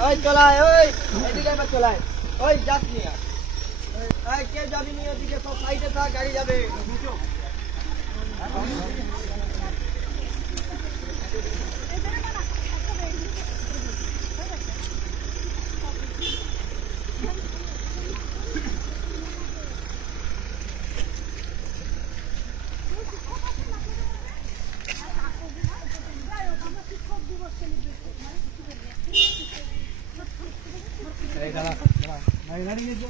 ওই চলায় ওই এদিকে একবার চলায় ওই যাস নি আর কেউ যাবি নি ওদিকে সব সাইডে থাক গাড়ি যাবে গাড়ি গেছে